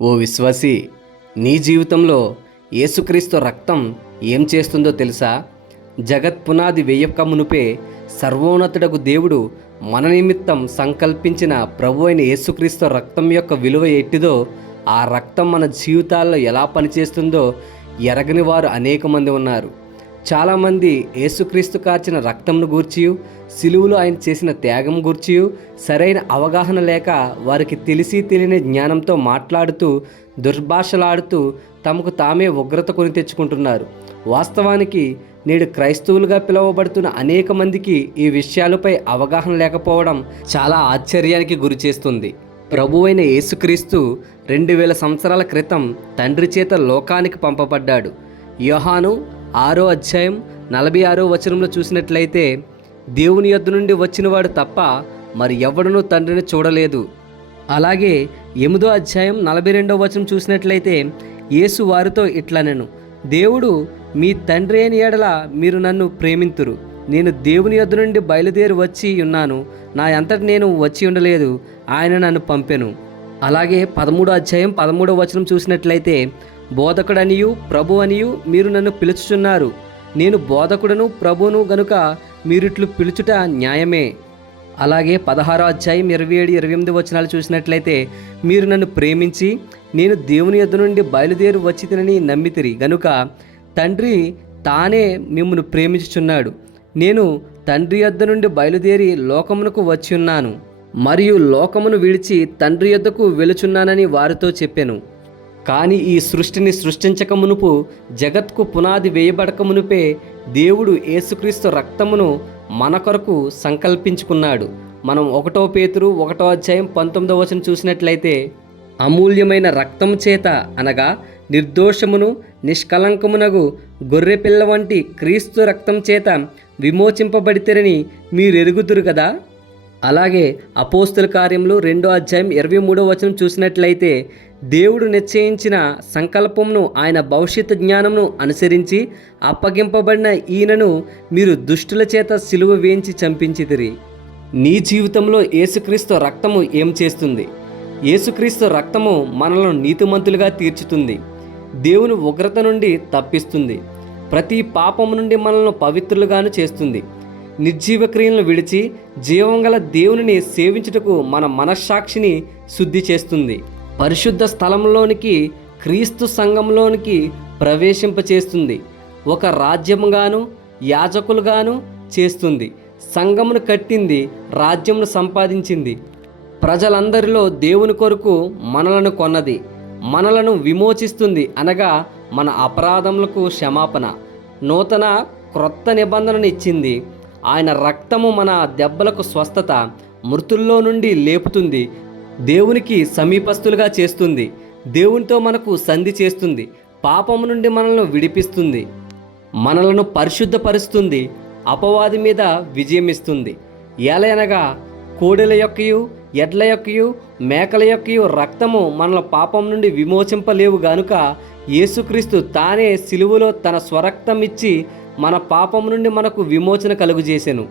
ఓ విశ్వాసి, నీ జీవితంలో యేసుక్రీస్తు రక్తం ఏం చేస్తుందో తెలుసా? జగత్ పునాది వేయక మునుపే సర్వోన్నతుడగు దేవుడు మన నిమిత్తం సంకల్పించిన ప్రభు అయిన యేసుక్రీస్తు రక్తం యొక్క విలువ ఎట్టిదో, ఆ రక్తం మన జీవితాల్లో ఎలా పనిచేస్తుందో ఎరగని వారు అనేక మంది ఉన్నారు. చాలామంది యేసుక్రీస్తు కార్చిన రక్తంను గూర్చియు, సిలువలో ఆయన చేసిన త్యాగం గూర్చియు సరైన అవగాహన లేక వారికి తెలిసి తెలియని జ్ఞానంతో మాట్లాడుతూ దుర్భాషలాడుతూ తమకు తామే ఉగ్రత కొని తెచ్చుకుంటున్నారు. వాస్తవానికి నేడు క్రైస్తవులుగా పిలువబడుతున్న అనేక మందికి ఈ విషయాలపై అవగాహన లేకపోవడం చాలా ఆశ్చర్యానికి గురి చేస్తుంది. ప్రభువైన యేసుక్రీస్తు 2000 సంవత్సరాల క్రితం తండ్రి చేత లోకానికి పంపబడ్డాడు. యోహాను 6వ అధ్యాయం 46వ వచనంలో చూసినట్లయితే, దేవుని యొద్ద నుండి వచ్చినవాడు తప్ప మరి ఎవడునూ తండ్రిని చూడలేదు. అలాగే 8వ అధ్యాయం 42వ వచనం చూసినట్లయితే, యేసు వారితో ఇట్లనెను, దేవుడు మీ తండ్రి అయిన ఎడల మీరు నన్ను ప్రేమింతురు. నేను దేవుని యొద్ద నుండి బయలుదేరి వచ్చి ఉన్నాను, నా అంతటి నేను వచ్చి ఉండలేదు, ఆయన నన్ను పంపెను. అలాగే 13వ అధ్యాయం 13వ వచనం చూసినట్లయితే, బోధకుడనియు ప్రభు అనియు మీరు నన్ను పిలుచుచున్నారు, నేను బోధకుడను ప్రభువును గనుక మీరిట్లు పిలుచుట న్యాయమే. అలాగే 16వ అధ్యాయం 27, 28 వచనాలు చూసినట్లయితే, మీరు నన్ను ప్రేమించి నేను దేవుని యొద్ద నుండి బయలుదేరి వచ్చి తినని నమ్మితిరి గనుక తండ్రి తానే మిమ్మును ప్రేమించుచున్నాడు. నేను తండ్రి యొద్ద నుండి బయలుదేరి లోకమునకు వచ్చి ఉన్నాను, మరియు లోకమును విడిచి తండ్రి యొద్దకు వెలుచున్నానని వారితో చెప్పెను. కానీ ఈ సృష్టిని సృష్టించక మునుపు, జగత్కు పునాది వేయబడక మునుపే దేవుడు యేసుక్రీస్తు రక్తమును మన కొరకు సంకల్పించుకున్నాడు. మనం 1 పేతురు 1వ అధ్యాయం 19వ వచనం చూసినట్లయితే, అమూల్యమైన రక్తం చేత అనగా నిర్దోషమును నిష్కలంకమునగు గొర్రెపిల్ల వంటి క్రీస్తు రక్తం చేత విమోచింపబడితేరని మీరెరుగుదురు కదా. అలాగే అపోస్తుల కార్యములు 2వ అధ్యాయం 23వ వచనం చూసినట్లయితే, దేవుడు నిశ్చయించిన సంకల్పమును ఆయన భవిష్యత్ జ్ఞానమును అనుసరించి అప్పగింపబడిన ఈయనను మీరు దుష్టుల చేత సిలువ వేయించి చంపించితిరి. నీ జీవితంలో యేసుక్రీస్తు రక్తము ఏం చేస్తుంది? యేసుక్రీస్తు రక్తము మనలను నీతిమంతులుగా తీర్చుతుంది, దేవుని ఉగ్రత నుండి తప్పిస్తుంది, ప్రతి పాపము నుండి మనల్ని పవిత్రులుగాను చేస్తుంది, నిర్జీవ క్రియలను విడిచి జీవంగల దేవునిని సేవించుటకు మన మనస్సాక్షిని శుద్ధి చేస్తుంది, పరిశుద్ధ స్థలంలోనికి క్రీస్తు సంఘంలోనికి ప్రవేశింపచేస్తుంది, ఒక రాజ్యముగాను యాజకులుగాను చేస్తుంది, సంఘమును కట్టింది, రాజ్యమును సంపాదించింది, ప్రజలందరిలో దేవుని కొరకు మనలను కొన్నది, మనలను విమోచిస్తుంది, అనగా మన అపరాధములకు క్షమాపణ, నూతన క్రొత్త నిబంధనను ఇచ్చింది. ఆయన రక్తము మన దెబ్బలకు స్వస్థత, మృతుల్లో నుండి లేపుతుంది, దేవునికి సమీపస్తులుగా చేస్తుంది, దేవునితో మనకు సంధి చేస్తుంది, పాపము నుండి మనల్ని విడిపిస్తుంది, మనలను పరిశుద్ధపరుస్తుంది, అపవాది మీద విజయమిస్తుంది. ఏలయనగా కోడెల యొక్కయు ఎడ్ల యొక్కయు మేకల యొక్కయు రక్తము మనల పాపం నుండి విమోచింపలేవు గనుక యేసుక్రీస్తు తానే సిలువలో తన స్వరక్తం ఇచ్చి మన పాపం నుండి మనకు విమోచన కలుగజేసెను.